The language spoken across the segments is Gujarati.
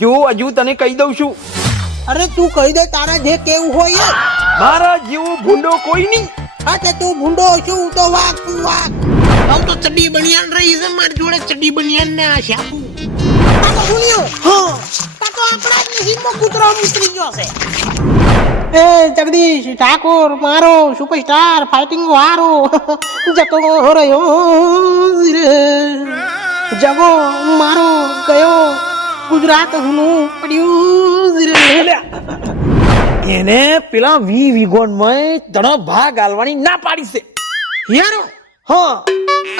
જો હજુ તને કહી દઉં છું, અરે તું કહી દે તારા જે કેવું હોય એ. મારા જેવો ભૂંડો કોઈ નહીં. હા તે તું ભૂંડો છું હું તો વાઘ તું વાઘ. આમ તો ચડ્ડી બનિયાન રહી છે મારી જોડે ચડ્ડી બનિયાન ને આ શાપુ. આ તો સુનિયો. હા. તા તો આપણા જ નસીબમાં કૂતરો ઉતરી ગયો છે. એ જગદીશ ઠાકોર મારો સુપરસ્ટાર ફાઇટિંગ વારો જતો રહ્યો રે જગો મારો ગયો ગુજરાત હું પડ્યું રે. એને પેલા વીગોનમાં તને ભાગ આલવાની ના પાડી છે યાર. હા.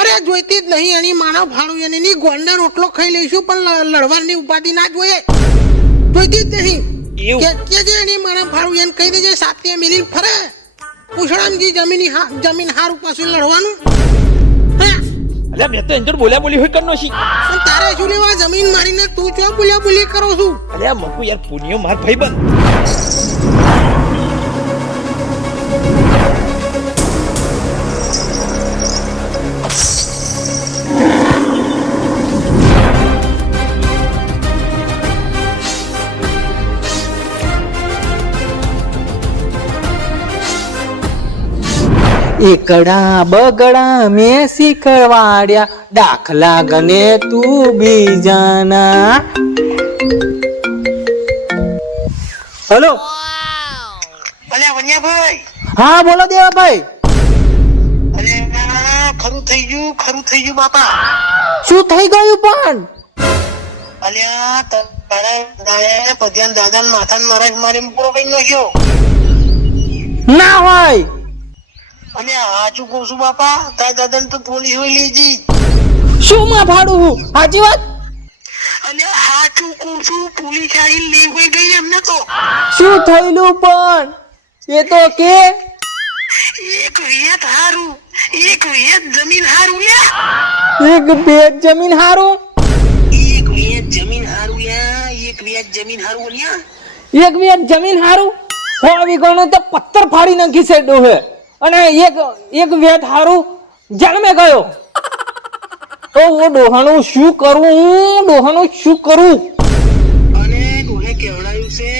અરે જોઈતી જ નહીં એની માનવ ફાળું એને ની ગોંડર રોટલો ખાઈ લઈશું પણ લડવાની ઉપાધિ ના જોઈએ. જોઈતી જ નહીં કે જે એની માનવ ફાળું એને કહી દેજે સાત્ય મિલી ફરે પૂછડામજી જમીન હારું પાછું લડવાનું. અલ્યા મેં તો એન્જર બોલ્યા બોલી હોય કરનો છી. પણ તારે શું લેવા જમીન મારીને તું ચો બોલ્યા બોલી કરો છું. અલ્યા મકુ યાર પુણ્યો માર ભાઈબંધ. એકડા બગડા મેં શીખવાડ્યા દાખલા ગને તું બીજાના. હેલો. અલ્યા વન્યાભાઈ. હા બોલો દેવાભાઈ. અરે ખરું થઈ ગયું બાપા. શું થઈ ગયું પણ? અલ્યા તારા દાયા પદ્યાન દાદા માથાને મારી પૂરો કઈ નાખ્યો. ના હોય. અને હાચું કહું છું બાપા તારા દાદા તો પોલીસ હોય લીધી. શું માં ભાડું હું સાચી વાત? અને હાચું કહું છું પોલીસ આવીને લઈ હોય ગઈ એમને તો. શું થયેલું પણ એ તો કે એક વેત હારું એક વેત જમીન હારું યા. એક બેટ જમીન હારું એક વેત જમીન હારું યા એક વેત જમીન હારું યા. એક બેટ જમીન હારું હોવી ગણો તો પથ્થર ફાડી નાખી છે ડોહે. અને એક વેટ હારું જન્મે ગયો તો હું ડોહાનું શું કરું? અને ડોહે કહેવડાયું છે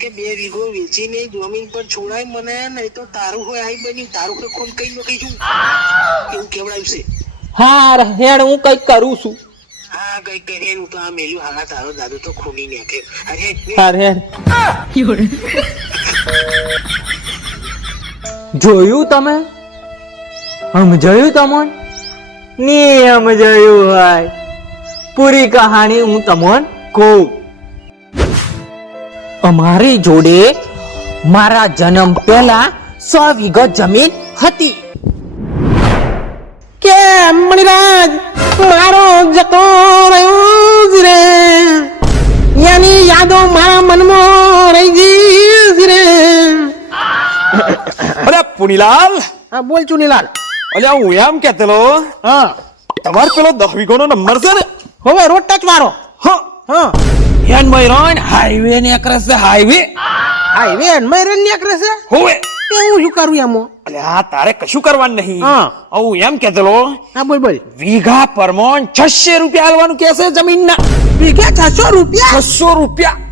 કે 2 વીઘો વેચીને જમીન પર છોડાય મને નહીં તો તારું હોય આઈ બની તારું કે ખૂન કઈ નો કઈ છું એવું કહેવડાયું છે. હાર હેડ હું કઈક કરું છું. હા કઈ કરે હું તો આ મેલ્યું હાલા તારો દાદો તો ખૂની નાખે. અરે હાર હેડ જોયું તમે? સમજાયું તમને? ની સમજાયું હોય પૂરી કહાણી હું તમને કહું. અમારી જોડે મારા જન્મ પહેલા 100 વીઘો જમીન હતી. કે મણિરાજ મારો જતો રહ્યો રે યાની યાદો મારા મનમાં રહી ગઈ રે. અરે પુનીલાલ. હા બોલ ચુનીલાલ. અલ્યા હું એમ કહેતેલો હા તમાર પેલો 10 વીઘોનો નંબર છે ને? હવે રોડ ટચ વાળો. હા હા યાન મયરોન હાઈવે ને ક્રસ હાઈવે હાઈવે મેરન નીકળે છે. હોવે. તે હું શું કરું એમ? અલ્યા તારે કશું કરવાનું નહીં. હા. હું એમ કહેતેલો હા બોલ બોલ. વીઘા પરમોન 600 રૂપિયા આલવાનું કે છે જમીનના. વીઘે 600 રૂપિયા. 600 રૂપિયા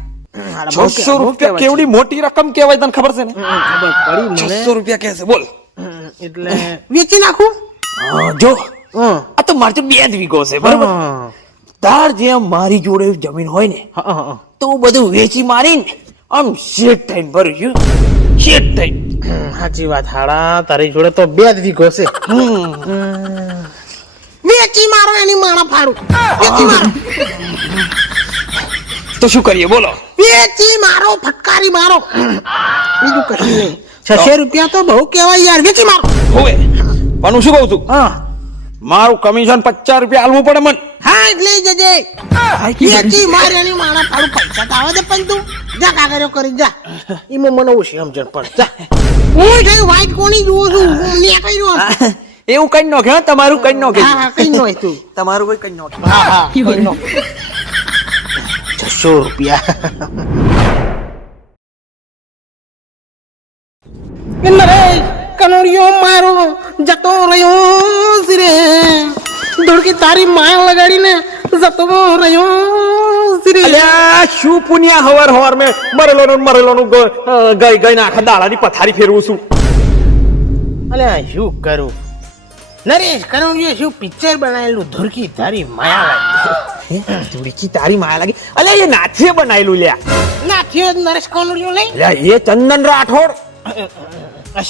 600 રૂપિયા કેવડી મોટી રકમ કહેવાય તને ખબર છે ને? ખબર પડી મને. 600 રૂપિયા કે છે બોલ. એટલે વેચી નાખું. જો હા આ તો મારે તો 2 જ વીઘો છે બરાબર. તાર જે મારી જોડે જમીન હોય ને હા તો હું બધું વેચી મારીને આમ શેઠ થઈને ભર્યું શેઠ થઈને. સાચી વાત હાડા તારી જોડે તો 2 જ વીઘો છે. વેચી મારો એની માણા ફાડું. વેચી મારો. તો શું કરીએ બોલો? વેચી મારો ફટકારી મારો. બીજું કશું નહીં. 600 રૂપિયા તો બહુ કહેવાય યાર. વેચી મારો. હોવે પણ હું શું કહું છું હા મારું કમિશન 50 રૂપિયા આલવું પડે મને. હા એટલે જજે. વેચી મારે એની માણા ફાડું. પૈસા તો આવે છે પણ તું જા કાગળિયો કરી જા. એમાં મને ઓછી સમજણ પડે. જા હું થઈ વાઈટ કોણી જોઉં છું. હું કઈ રહ્યો. એવું કઈ નો કે તમારું કઈ નો કે હા હા કઈ નો તું. તમારું કોઈ કઈ નો કે. હા હા કઈ નો. 600 રૂપિયા. નરેશ કનોડિયો મારો જતો રહ્યો રે ધોળકી તારી માયા લગાડીને જતો રહ્યો શ્રી અલ્યા શું પુણ્યા હવાર હવાર મેં મરેલોનું ગઈ ગઈ ને આખા દાડાની પથારી ફેરવું છું. અલ્યા શું કરું નરેશ કનોડિયા શું પિક્ચર બનાવેલું ધુરકી ધારી માયા ધૂળકી તારી માયા લાગી. અલ્યા એ નાથે બનાયેલું લ્યા. ના થયો જ નરેશ કનોડિયો લઈ અલ્યા એ ચંદન રાઠોડ.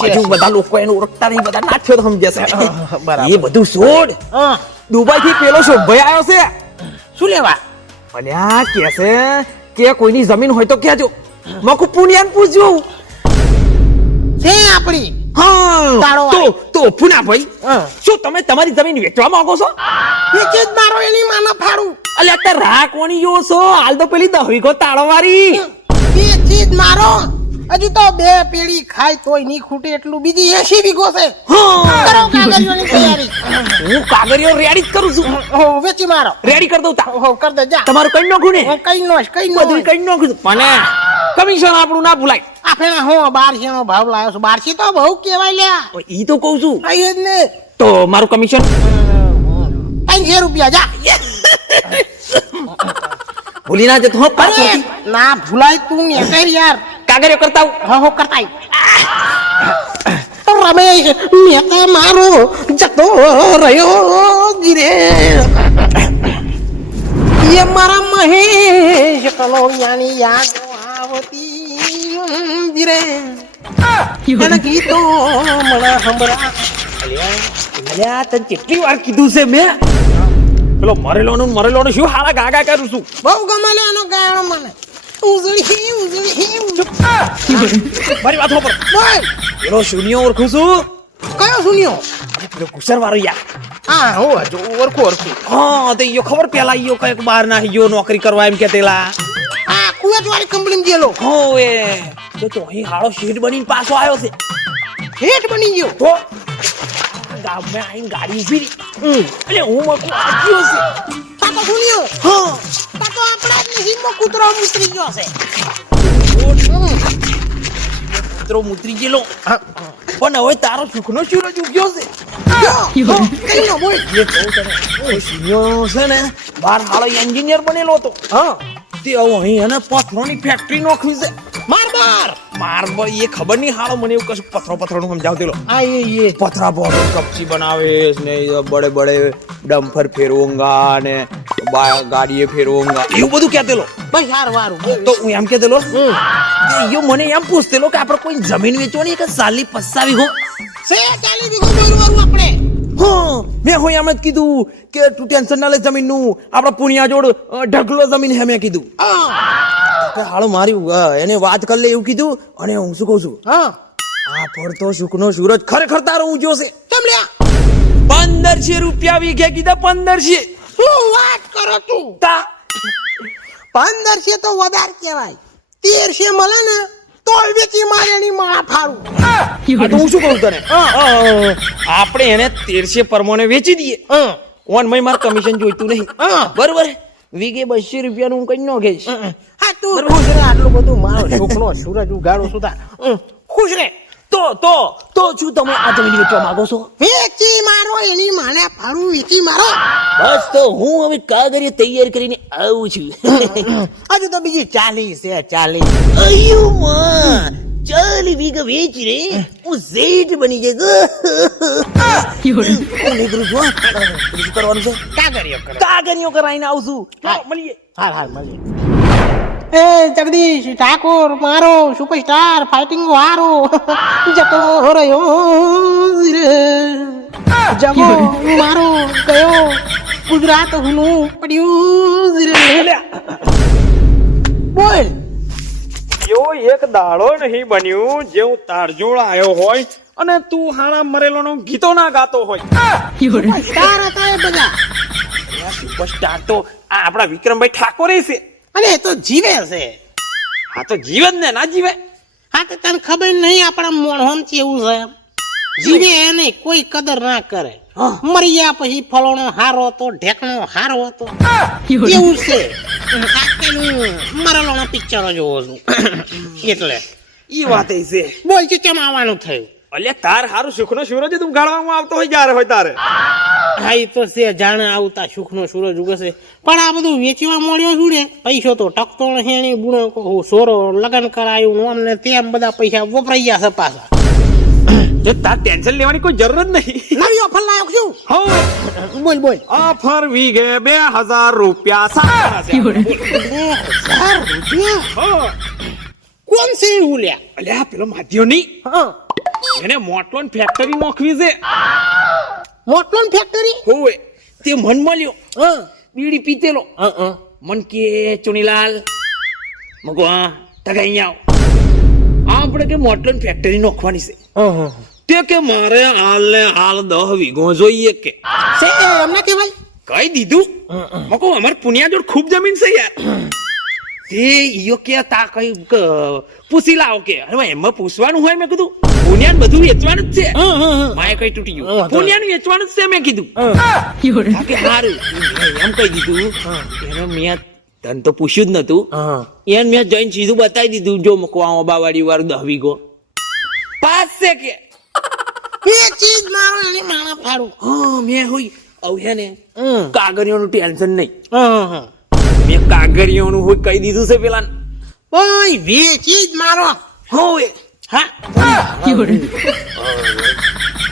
હજુ બધા લોકો એને ઓળખતા નહીં, બધા નાથ્યો તો સમજશે. બરાબર. એ બધું છોડ. હા દુબઈ થી પેલો શોભાઈ આવ્યો છે. શું લેવા અલ્યા કે છે કે કોઈની જમીન હોય તો કહેજો. મકુ પુણ્યાન પૂછ્યું. છે આપણી હા તાળો તો પુના ભાઈ, હા. શું તમે તમારી જમીન વેચવા માંગો છો? વેચે જ મારો એની માના ફાડું અલ્યા તે રાખવાની જો છો હાલ તો પેલી દહીકો તાળો વાળી. વેચે જ મારો હજુ તો 2 પેઢી ખાય તોય નહીં ખૂટે એટલું બીજી 80 વીઘો છે હા. કરો કાગળિયોની તૈયારી હું કાગળિયો રેડી જ કરું છું. હો વેચી મારો રેડી કરી દઉં તા. હો કર દે જા તમારું કઈ નાખું ને હું કઈ નો બધું કઈ નાખું છું. મને કમિશન આપણું ના ભૂલાય. આ ફેણા હું 1200 નો ભાવ લાવ્યો છું 1200 તો બહુ કહેવાય લ્યા ઈ તો કહું છું. આઈ જ ને તો મારું કમિશન 500 રૂપિયા જા ભૂલી ના જતો હો. અરે ના ભૂલાય તું ને કર યાર કાગળિયો કરતા આવું. હો કરતાય રમેશ મેતા મારો જતો રહ્યો ગીરે એ મારા મહેશ કનોડિયાની યાદો આવતી ગીરે એના ગીતો મને સંભળા અલ્યા તને કેટલી વાર કીધું છે મેં? પેલો મરેલોનું શું હાલા ગાગા કરું છું. બહુ ગમે લે આનો ગાયનો મને ઉજળી મારી વાત પર બોલ પેલો શૂન્યો ઓળખું છું. કયો સુન્યો પેલો કુશર વાળો યાર. હા હો જો ઓળખું હા તો ઈયો ખબર પેલા ઈયો કઈક બહાર ના ઈયો નોકરી કરવા એમ કેતેલા. આ કુવેત વાળી કંપની ગયેલો હો એ તો અહીં હાળો શેઠ બનીને પાછો આવ્યો છે. હેઠ બની ગયો તો ગામમાં આવીને ગાડી ઉભી રહી. એટલે હું મકું આગ્યો છે. તાતો સુન્યો હા તાતો આપણા જ નસીબમાં કૂતરો ઉતરી ગયો છે કૂતરો મુતરી ગયેલો. પણ હવે તારો સુખનો સૂરજ ઉગ્યો છે. કઈ નો બોલ એ કહું તને, ઓય શૂન્યો છે ને બાર હાળો એન્જિનિયર બનેલો હતો. હા તે હવે અહીં એને પથ્થરોની ફેક્ટરી નોખવી છે. માર માર એ ખબર નહીં હાળો મને એવું કશું પથ્થરોનું સમજાવતેલો. આ એ પથરા બોલ કપચી બનાવે ને બડે બડે ડમ્ફર ફેરવુંગા ને ગાડીએ ફેરવુંગા એવું બધું કહેતેલો. બસ યાર વારું તો હું એમ કહેતેલો યો મને એમ પૂછતેલો કે આપણે કોઈ જમીન વેચવાની કે સાલી 50 વીઘો સે 40 વીઘો બોલવાનું આપણે હા મેં હું એમ જ કીધું કે તું ટેન્શન ના લે જમીનનું, આપણા પુણ્યા જોડ ઢગલો જમીન હે મેં કીધું. હા કે હાલો મારી એને વાત કરી લે એવું કીધું. અને હું શું કહું છું, હા આ પડતો સુખનો સૂરજ ખરેખર તારો ઊંચો છે. કેમ લ્યા 1500 રૂપિયા વીઘે કીધા. 1500 શું વાત કરો તું તા 1500 તો વધારે કહેવાય 1300 મળે ને તો વેચી મારેની માળા ફાડું આ તો હું શું કહું તને, આપણે એને 1300 પરમોને વેચી દઈએ. ઓન મય માર કમિશન જોઈતું નહીં. બરોબર વીઘે 200 રૂપિયાનું હું કઈ નો ગઈશ. હા તું ખુશ રે આટલું બધું મારો છોકરો સૂરજ ઉગાડો સુધા ખુશ રે તો શું તમે આ જમીન વેચવા માંગો છો? વેચી મારો એની માને ફાડું વેચી મારો બસ તો હું હવે કાગળિયા તૈયાર કરીને આવું છું. હજુ તો બીજી 40 છે 40 અయ్యో માં 40 વીઘા વેચી રે હું શેઠ બની જઈશ. હું નીકળું છું. શું કરવાનું છે? કાગળિયો કરાઈને આવું છું. ચાલો, મળીએ. હાર મળીએ એ જગદીશ ઠાકોર મારો સુપરસ્ટાર ફાઇટિંગ હારો જતો રહ્યો રે જગો મારો ગયો ગુજરાત હુનું પડ્યું રે બોલ યો એક દાડો નહીં બન્યું જે હું તારજોળ આવ્યો હોય અને તું હાણા મરેલોનો ગીતો ના ગાતો હોય. સ્ટાર હતા એ બધા સુપરસ્ટાર તો આ આપણા વિક્રમભાઈ ઠાકોરે છે. અને એ તો જીવે છે હા તો જીવન ને ના જીવે. હા તો તને ખબર નહીં આપણા મોણહોમ એવું છે જીવે એને કોઈ કદર ના કરે મરી ગયા પછી ફલોનો હારો હતો ઢેકણો હારો હતો એવું છે મરેલોના પિક્ચરો જોવો છું એટલે ઈ વાત છે. બોલ છે કેમ આવવાનું થયું અલ્યા તાર હારું સુખનો સૂરજ તું ગાળવામાં આવતો હોય જ્યારે હોય તારે. હા એ તો છે જાણે આવતા સુખનો સૂરજ ઉગશે પણ આ બધું વેચવા મળ્યો છું ને પૈસો તો ટકતો નથી એની ગુણો કહું સોરો લગ્ન કરાયું ને અમને તેમ બધા પૈસા વપરાઈ ગયા છે પાછા જે તાર ટેન્શન લેવાની કોઈ જરૂર જ નહીં. નવી ઓફર લાવ્યો છું હો બોલ બોલ ઓફર વીઘે 2000 રૂપિયા સારા છે. 2000 રૂપિયા હો કોણ છે એવું લ્યા અલ્યા પેલો માધ્યો નહીં હા એને મોટલોન ફેક્ટરી નોખવી છે. મોટલોન ફેક્ટરી હોવે તે મન મળ્યો હા બીડી પીતેલો મન કે ચુનીલાલ મગો હા તકે અહીંયા આવ આપણે કે મોટલોન ફેક્ટરી નોખવાની છે. તે કે મારે હાલ ને હાલ 10 વીઘો જોઈએ કે છે એમને કેવાય કઈ દીધું મકો અમાર પુનિયા જોડ ખૂબ જમીન છે યાર. તે ઈયો કે તા કઈ પૂછી લાવો કે અરે એમાં પૂછવાનું હોય મેં કીધું પુનિયાને બધું વેચવાનું જ છે. માય કઈ તૂટી ગયું પુનિયાને વેચવાનું જ છે મેં કીધું કે હારું એમ કહી દીધું એને મેં તને તો પૂછ્યું જ નતું એને મેં જઈને સીધું બતાવી દીધું જો મકવા બાવાડી વાળું 10 વીઘો પાસ છે કે એ ચીજ મારો એને માણા ફાડું હા મેં હોય આવ હે ને કાગળિયોનું ટેન્શન નહીં હા મેં કાગળિયોનું હોય કહી દીધું છે પેલા ઓય વે ચીજ મારો હોય હા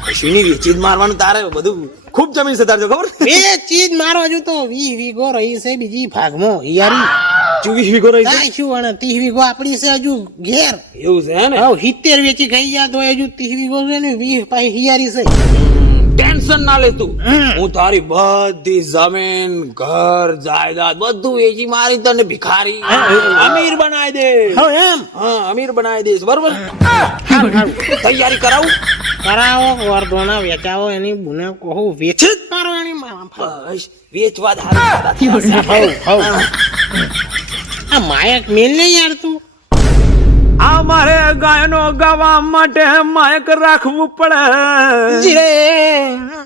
કશુંની વેચી જ મારવાનું તારે બધું ખૂબ જમીન છે તારે ખબર વે ચીજ મારો હજુ તો 20 વીઘો રહી છે બીજી ભાગમાં હિયારી 24 વીઘો રહી છે. કાંઈ શું અને 30 વીઘો આપણી છે હજુ ઘેર એવું છે હે ને હવ 70 વેચી ખાઈ ગયા તો હજુ 30 વીઘો છે ને 20 પાછી હિયારી છે ટેન્શન ના લે તું હું તારી બધી જમીન ઘર જાયદાદ બધું વેચી મારી તને ભિખારી અમીર બનાવી દે. હવ એમ હા અમીર બનાવી દઈશ બરોબર. હારું હારું તૈયારી કરાવું કરાવો વરદોના વેચાવો એની બુને કહું વેચ જ મારો એની મારા બસ વેચવા જ હારું. હવ આ માયક મેલ નહીં યાર તું આ મારે ગાયનો ગાવા માટે માયક રાખવું પડે. જીરે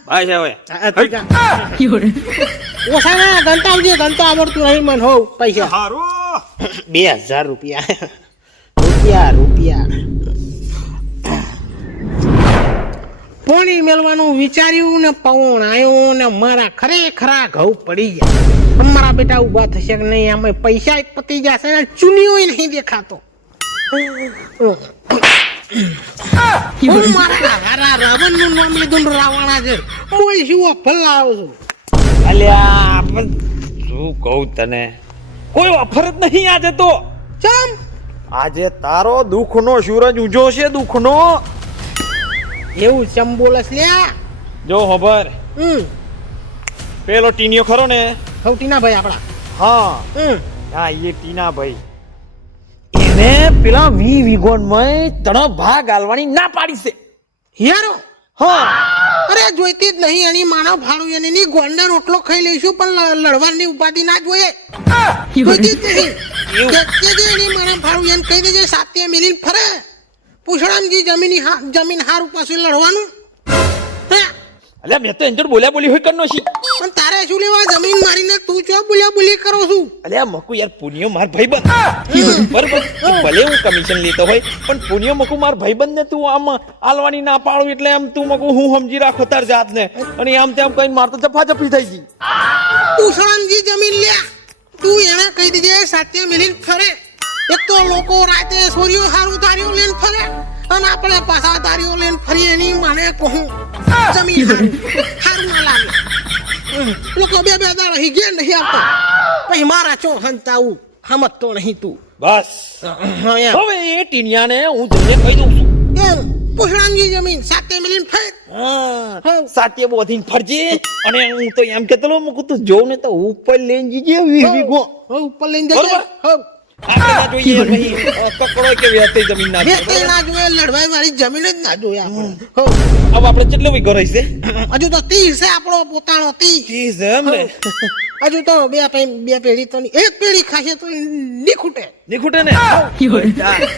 ભાઈ હવે ઓછા ના ગણતા આવજે ગણતા આવડતું નહીં મને હોવ પૈસા હારું 2000 રૂપિયા રૂપિયા પોણી મેળવાનું વિચાર્યું ને પવન આવ્યો ને મારા ખરેખરા ઘઉં પડી ગયા અમારા બેટા ઉભા થશે કે નહીં આમે પૈસા પતી જશે ને ચૂનીઓ નહીં દેખાતો હું મારા હારા રાવણનું નામ લીધું ને રાવણા છે મોય શું ફલાવ છું અલ્યા શું કહું તને કોઈ ઓફર જ નહીં આજે તો. ચમ આજે તારો દુઃખનો સૂરજ ઉજો છે દુઃખનો. એવું ચમ બોલસ લ્યા જો ખબર પેલો ટીનિયો ખરો ને સૌટીના ભાઈ આપણા હા હા એ ટીના ભાઈ એને પેલા 20 વીઘોમાં 3 ભાગ આલવાની ના પાડી છે. હિયારો હા અરે જોઈતી જ નહીં એની માનવ ફાળું એની ગોંડા રોટલો ખાઈ લઈશું પણ લડવાની ઉપાધિ ના જોઈએ જોઈતી જ નહીં કે એની માનવ ફાળું એને કહી દેજે સાતે મિલીને ફરે પૂછડામજી જમીન હારું પાછું લડવાનું હે અલ્યા મેં તો એન્જર બોલ્યા બોલી હોય કરનો છી પણ તારે શું લેવા જમીન મારીને તું ચો બોલી કરો છું અલ્યા મકુ યાર પુનિયો માર ભાઈબંધ બરોબર ભલે હું કમિશન લેતો હોય પણ પુનિયો મકુ માર ભાઈબંધ ને તું આમ આલવાની ના પાડું એટલે આમ તું મકુ હું સમજી રાખો તાર જાતને અને આમ તેમ કઈ માર તો જફાજફી થઈ ગઈ. પૂછડામજી જમીન લ્યા તું એને કહી દેજે સાતે મિલીને ફરે એક તો લોકો રાતે સોરીઓ હારું તારીઓ લઈને ફરે અને આપણે પાછા તારીઓ લઈને ફરી એની મને કહું જમીન હારું ના લાગે લોકો બે દાડા હી ગયા નહીં આવતો પછી મારા ચો હંતાવું સમજતો નહીં તું બસ હા એમ હવે એ ટીનિયાને હું જઈને કહી દઉં છું એમ પૂછડામજી જમીન સાતે મિલીને ફર હા સાતે બોધીને ફરજે અને હું તો એમ કેતલો મકુ તું જોવ ને તો ઉપર લઈને જીજે 20 વીઘો ઉપર લઈને જજે બરોબર. આપણે ના જોઈએ નહીં કકડો કે વેતે જમીન ના જોઈએ. વેતે ના જોઈએ લડવાઈ વાળી જમીન જ ના જોઈએ આપણે હો હવે આપણે કેટલો વીઘો રહી છે હજુ તો 30 છે આપણો પોતાનો 30 30 એમ ને હજુ તો બે પેઢી તો એક પેઢી ખાશે તો ની ખૂટે ની ખૂટે ને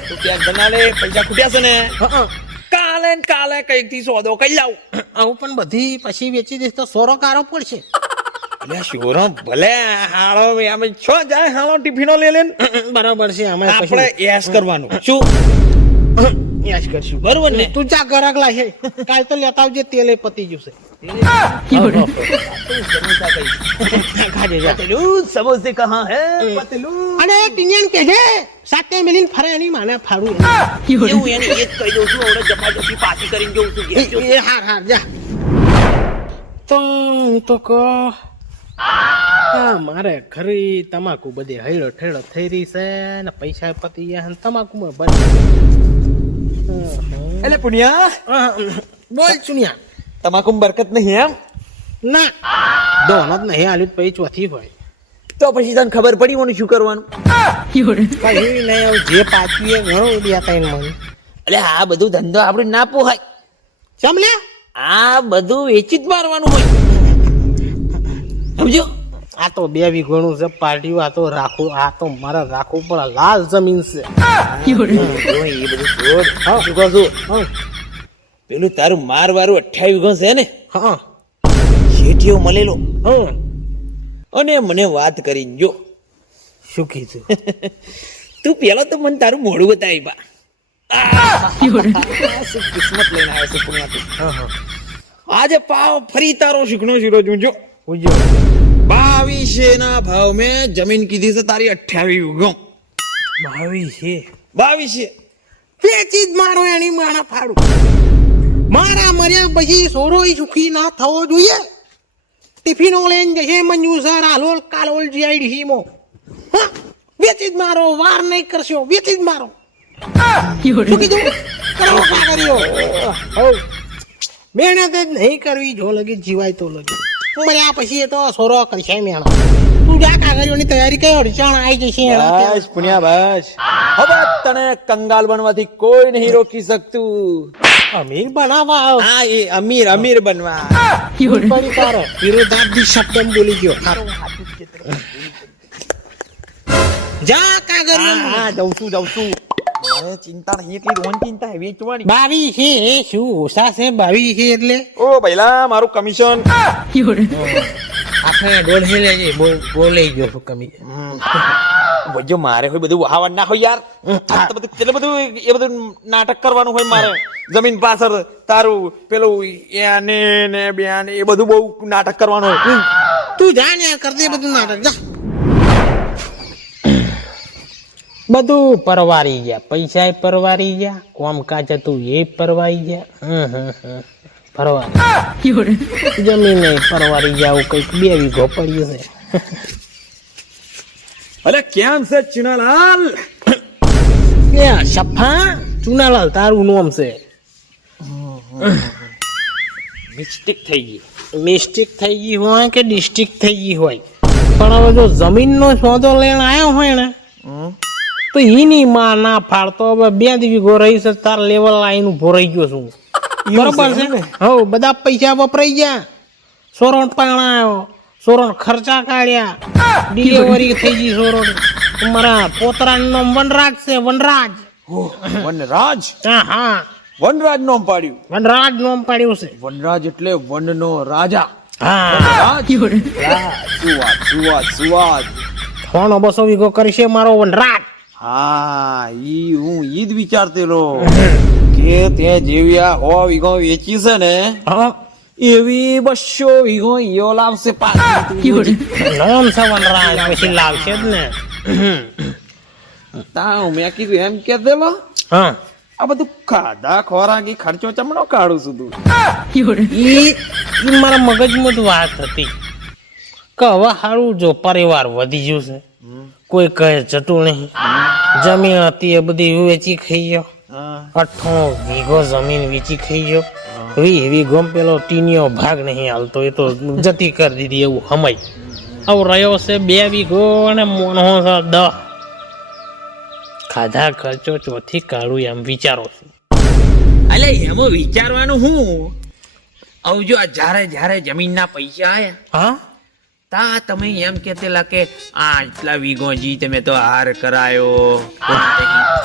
તું ક્યાંક બના લે પૈસા ખૂટ્યા છે ને કાલે ને કાલે કઈક થી સોદો કઈ લાવ આવું પણ બધી પછી વેચી દઈશ તો સોરો કારો પડશે અલ્યા શોરો ભલે હાળો આમ છો જાય હાળો ટિફિનો લે લે બરાબર છે અમે આપણે એસ કરવાનું શું યાશ કરશું બરોબર ને? તું જા ગરાક લાશે કાલ તો લેતા આવજે તેલ એ પતી જશે ખાજે જા પતલું સમોસે કહા હે પતલું અને ટીનિયન કે છે સાથે મિલીને ફરે એની માને ફાડું એવું એને એ જ કહી દઉં છું હવે જપાજપી પાછી કરીને જઉં છું ઘેર જઉં. એ હાર હાર જા તો હું તો કહો હા મારે ખરી તમાકુ બધે હૈડો ઠેડો થઈ રહી છે ને પૈસા પતી ગયા ને તમાકુમાં બને એટલે પુણ્યા બોલ ચુનિયા તમાકુ બરકત નહીં એમ ના દોન જ નહીં આલ્યું પછી ચોથી હોય તો પછી તને ખબર પડી મને શું કરવાનું કઈ નહીં આવું જે પાછું એ ઘણું ઉડ્યા તા એને મને એટલે આ બધું ધંધો આપણે ના પોહાય સમલે આ બધું વેચી જ મારવાનું હોય સમજો આ તો 2 વીઘોનું છે પાર્ટીઓ આ તો રાખું આ તો મારે રાખવું પણ લાલ જમીન છે એ બધું છોડ હા. શું કહું છું હા પેલું તારું માર વારું 28 વીઘો છે ને હા શેઠિયો મળેલો હા અને મને વાત કરીને જો શું કીધું તું પેલો તો મને તારું મોઢું બતાવી બા શું કિસ્મત લઈને આવ્યો છે પુણ્યા તું. હા હા આજે પાવ ફરી તારો શીખનો શીરો જોજો ઉજો 22 ના ભાવ મેં જમીન કીધી છે તારી 28 વીઘો 22 22 વેચી જ મારો એની માણા ફાડું મારા મર્યા પછી સોરો સુખી ના થવો જોઈએ ટિફિનો લઈને જશે મંજુસર હાલોલ કાલોલ જીઆઈડી મો વેચી જ મારો વાર નહીં કરશો વેચી જ મારો શું કીધું કરો કા કર્યો હો મહેનત જ નહીં કરવી જો લગી જીવાય તો લગી મર્યા પછી એ તો સોરો કરશે મેણા તું જા કાગળિયોની તૈયારી કર અડચણ આવી જશે એના બસ પુણ્યા બસ હવે તને કંગાલ બનવાથી કોઈ નહીં રોકી શકતું અમીર બનાવવા આવ હા એ અમીર અમીર બનવા પડી તારો વિરોધાર્થી શબ્દ બોલી ગયો જા કાગળિયો હા જઉં છું મારે ચિંતા નહીં એટલી રોન ચિંતા હે વેચવાની 22 છે એ શું ઓછા છે 22 છે એટલે ઓ ભઈલા મારું કમિશન આપણે ડોલ હે લેજે બોલે ગયો છું કમી વજો મારે હોય બધું વહાવડ ના હોય યાર આ તો બધું કેટલું બધું એ બધું નાટક કરવાનું હોય મારે જમીન પાછળ તારું પેલું એને ને બેન એ બધું બહુ નાટક કરવાનું હોય તું જા ને કર દે બધું નાટક જા બધું પરવારી ગયા પૈસા પરવારી ગયા કોમકાજ હતું એ પરવારી ગયા પરવારી જમીન પરવારી ગયા કઈક 2 વીઘો પડ્યું છે અલે કેમ છે ચુનાલાલ સફા ચુનાલાલ તારું નામ છે મિસ્ટેક થઈ ગઈ મિસ્ટેક થઈ ગઈ હોય કે ડિસ્ટ્રિક્ટ થઈ ગઈ હોય પણ હવે જો જમીનનો સોદો લઈને આવ્યો હોય ને તો એની માં ના ફાડતો હવે 2 વીઘો રહી છે તાર લેવલ આઈને ઉભો રહી ગયો છું બરોબર છે ને હો બધા પૈસા વપરાઈ ગયા સોરણ પાણાયો સોરણ ખર્ચા કાઢ્યા ડિલિવરી થઈ ગઈ સોરણ તમારા પોતરાનું નામ વનરાજ છે વનરાજ વનરાજ હા હા વનરાજ નામ પાડ્યું વનરાજ નામ પાડ્યું છે વનરાજ એટલે વનનો રાજા હા સુવાદ 200 વીઘો કરશે મારો વનરાજ હા હું ઈ જ વિચારતેલો કે તે જેવી આ 100 વીઘો વેચી છે ને હા એવી 200 વીઘો ઈયો લાવશે પાછી નામ છે વનરાજ પછી લાવશે જ ને તા મેં કીધું એમ કે દેલો હા આ બધું ખાધા ખોરાકી ખર્ચો ચમણો કાઢું છું તું ઈ મારા મગજમાં જ વાત હતી કે હવે સારું જો પરિવાર વધી ગયું છે કોઈ કહે જતું નહીં જમીન હતી એ બધી વેચી ખાઈ ગયો 8 વીઘો જમીન વેચી ખાઈ ગયો 20 વીઘો પેલો ટીનિયો ભાગ નહીં હાલતો એ તો જતી કરી દીધી એવું હમાય હવે રહ્યો છે 2 વીઘો અને મોનો છે 10 ખાધા ખર્ચો ચોથી કાઢું એમ વિચારો છું અલે એમાં વિચારવાનું હું આવજો આ જ્યારે જમીનના પૈસા આયા હા તા તમે એમ કહેતેલા કે આટલા વીઘોજી તમે તો હાર કરાયો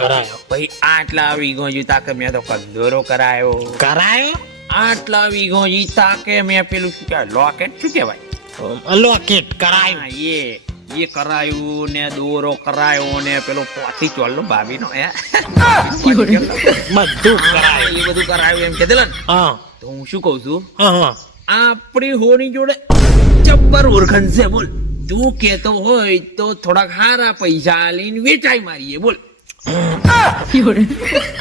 કરાયો ભાઈ આટલા વીઘોજી તાકે મેં તો કંદોરો કરાયો કરાયો આટલા વીઘોજી તાકે મેં પેલું શું કહેવાય લોકેટ શું કહેવાય લોકેટ કરાયો હા, એ એ કરાયું ને દોરો કરાયો ને પેલો પોથી ચોલ્લો ભાભીનો બધું કરાય. એ બધું કરાયું એમ કીધેલો ને. હા તો હું શું કઉ છું, હા આપણી હોની જોડે જબ્બર ઓળખણ છે બોલ. તું કેતો હોય તો થોડાક હારા પૈસા આલીને વેચાઈ મારીએ બોલ.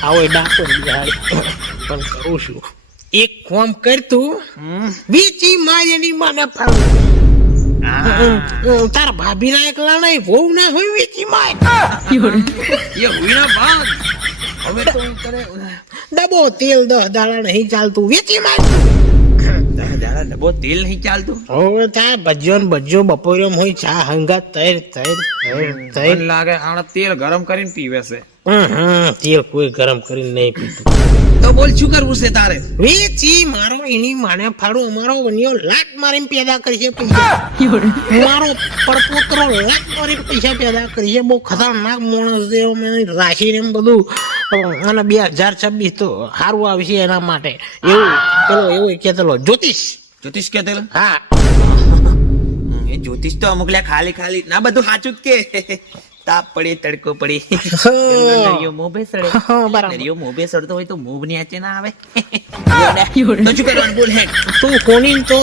આવો ડાકો પણ કરું છું એક કામ કરતું વેચી મારેની મને ફાડું. તારા ભાભી ના એકલા નહીં બહુ ના હોય વેચી માર. એ હોઈના બાદ હવે તો હું કરે ડબો તેલ 10 દાડા નહીં ચાલતું વેચી માર. દાડા ડબ્બો તેલ નહીં ચાલતું. હવે તાર ભજ્યો ને ભજ્યો બપોરે હોય ચા હંગાત તૈર તૈર તૈર તૈર. મને લાગે આણે તેલ ગરમ કરીને પીવે છે. તેલ કોઈ ગરમ કરીને નહીં પીતું. તો બોલ શું કરવું છે તારે? વેચી મારો એની માને ફાડું. અમારો વનિયો લાત મારીને પેદા કરશે પૈસા. મારો પરપોતરો લાત મારીને પૈસા પેદા કરશે. બહુ ખતરનાક માણસ છે. મેં રાશિ ને એમ બધું અને 2026 તો સારું આવશે એના માટે એવું પેલો એવું કેતેલો જ્યોતિષ. જ્યોતિષ કે તેલ? હા એ જ્યોતિષ તો અમુક લ્યા ખાલી ના બધું સાચું જ કે તાપ પડે તડકો પડે દરિયો મોં બેસડે. બરાબર. દરિયો મોં બેસડતો હોય તો મોં નીચે ના આવે. તો શું કરવાનું બોલ હેડ. તું કોની તો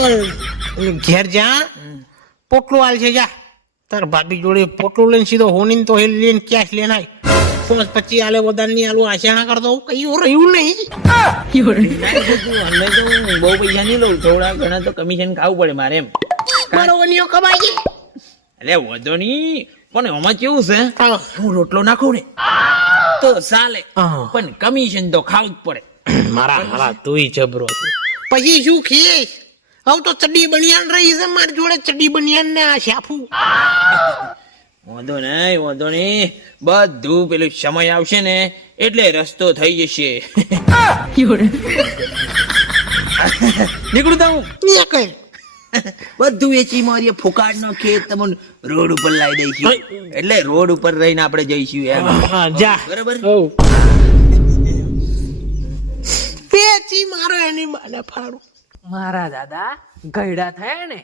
ઘેર જા પોટલું હાલ છે જા. તાર ભાભી જોડે પોટલું લઈને સીધો હોની તો લઈને કેશ લઈને આય. 25 આલે વધારે નહીં આલું આશા ના કરતો કયું રહ્યું નહીં. અમે તો બહુ પૈસા નહીં લઉં, થોડા ઘણા તો કમિશન ખાવું પડે મારે એમ. મારો વનિયો કમાય છે. એટલે વધો નહીં, પણ એમાં કેવું છે હા. હું રોટલો નાખું ને તો ચાલે, હા. પણ કમિશન તો ખાવું જ પડે. મારા હારા તુંય જબરો છે. પછી શું ખીશ હવે તો ચડ્ડી બનિયાન રહી છે મારી જોડે. ચડ્ડી બનિયાન ને આ શાફું. વાંધો નહીં બધું પેલું સમય આવશે ને એટલે રસ્તો થઈ જશે. નીકળું તા હું નીકળ. બધું વેચી મારીએ. ફુકાડ નો ખેત તમને રોડ ઉપર લાવી દઈશું, એટલે રોડ ઉપર રહીને આપણે જઈશું એમ. હા, જા બરાબર. હોવ. પેચી મારો એની માને ફાડું. મારા દાદા ગયડા થયા ને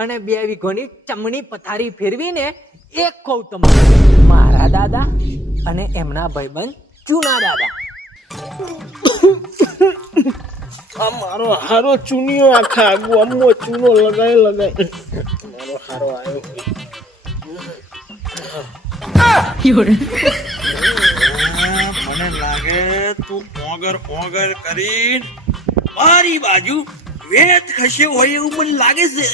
અને 2 વીઘોની ચમણી પથારી ફેરવીને એક કહું તમને, મારા દાદા અને એમના ભાઈબંધ ચૂના દાદા. આ મારો હારો ચૂનિયો આખા ગામમાં ચૂનો લગાય મારો હારો આવ્યો. મને લાગે તું ઓગર કરીને મારી બાજુ વેત ખસે હોય એવું મને લાગે છે.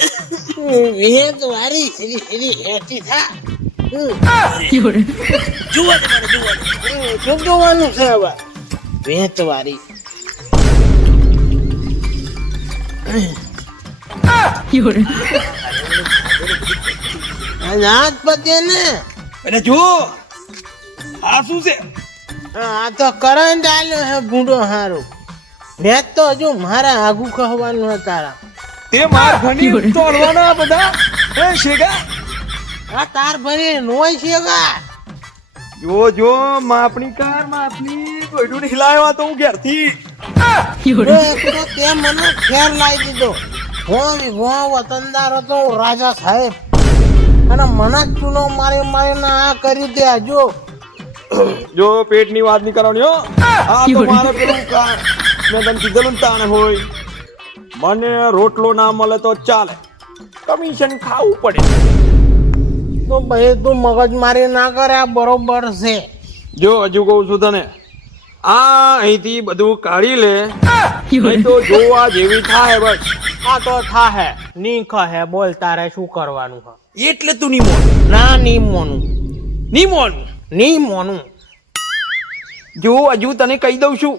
વેદ વારી સીધી હેઠી થા. જોવા દે મને, જોવા દે. શું જોવાનું છે હવે? વેત વારી હાથ પતે ને. એટલે જો આ શું છે? આ તો કરંટ આલ્યો હે ભૂંડો હારો. વેત તો હજુ મારા આગુ કહવાનું હે તારા. તે માર ઘણી તોડવાના બધા હે શેગા. આ તાર ભરી નોય છે ગા. જો માપણી કાર માપણી કોઈડું ખિલાયો તો હું ઘેરથી. એક તો તે મને ખેર લાવી દીધો. હું વતનદાર હતો રાજા સાહેબ અને મને જ ચૂનો મારીને આ કરી દે. જો પેટની વાત નહીં કરવાની હો. આ તો મારે પેલું મેં તને કીધેલું ને તાણે હોય મને રોટલો ના મળે તો ચાલે, કમિશન ખાવું પડે. તો ભાઈ તું મગજ મારી ના કરે. આ બરોબર છે. જો હજુ કહું છું તને, આ અહીંથી બધું કાઢી લે નહીં તો જોવા જેવી થાય. બસ આ તો થાહે ની કહે બોલ તારે શું કરવાનું છે? એટલે તું નહીં મોન. ના ની મોનું નહીં મોન. ની મોનું. જો હજુ તને કહી દઉં છું,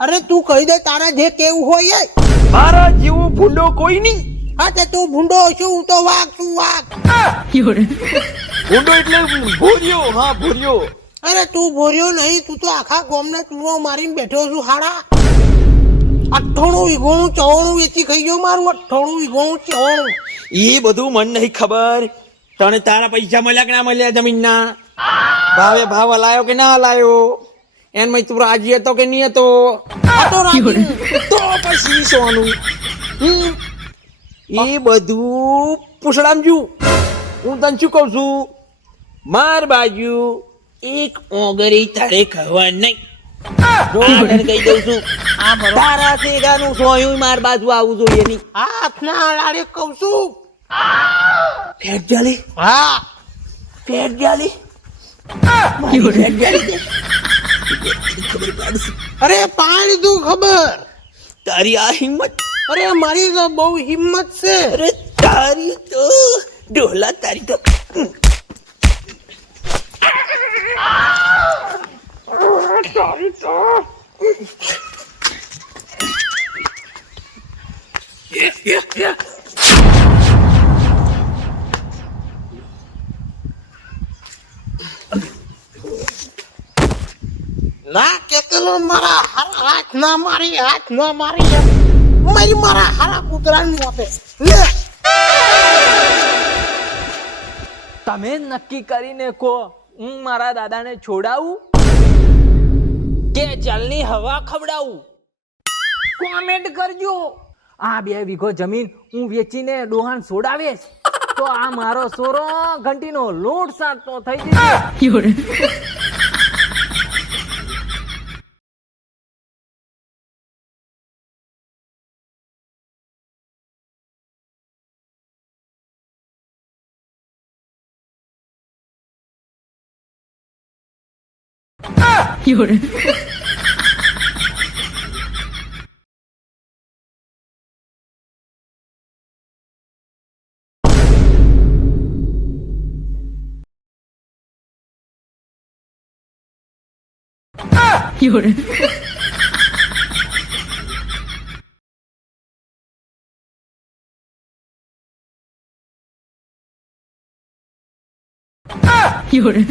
અરે તું કહી દે તારા જે કેવું હોય એ. મારા જેવું ભૂંડો કોઈ નહીં. હા તે તું ભૂંડો છું હું તો વાઘ છું વાઘ. ભૂંડો એટલે ભૂર્યો. હા ભૂર્યો. અરે તું ભોર્યો નહીં. તું તો આખા ગામને ચૂનો મારીને બેઠો છું હાડા. 98 વીઘોનું 94 વેચી ખાઈ ગયો મારું. 98 વીઘોનું 94. એ બધું મને નહીં ખબર. તને તારા પૈસા મળ્યા કે ના મળ્યા જમીનના? ભાવ હલાયો કે ના હલાયો? એનમાં તું રાજી હતો કે નહીં હતો? આ તો રાજી. તો પછી સોનું એ બધું પૂછડામ જુ. હું તને શું કહું છું માર બાજુ એક ઓગરી તારે ખાવા નહીં આ તને કહી દઉં છું તારા શેગાનું સોયું માર બાજુ આવવું જોઈએ નહીં હાથના અડાડે કહું છું. ફેટ જાલી હા ફેટ જાલી મારી ફેટ જાલી દે. ખબર પાડશે અરે પાણી તું ખબર. તારી આ હિંમત અરે મારી તો બહુ હિંમત છે. અરે તારી તો ડોલા તારી તો ના કેકેલો મારા હાથ ના મારી મારા હારા કૂતરાની મોતે લે. તમે નક્કી કરીને કહો હું મારા દાદાને છોડાવું કે જલની હવા ખવડાવું કોમેન્ટ કરજો. આ 2 વીઘો જમીન હું વેચીને ડોહાન છોડાવીશ તો આ મારો સોરો ઘંટીનો લોટ સાટતો થઈ જશે.有人。有人。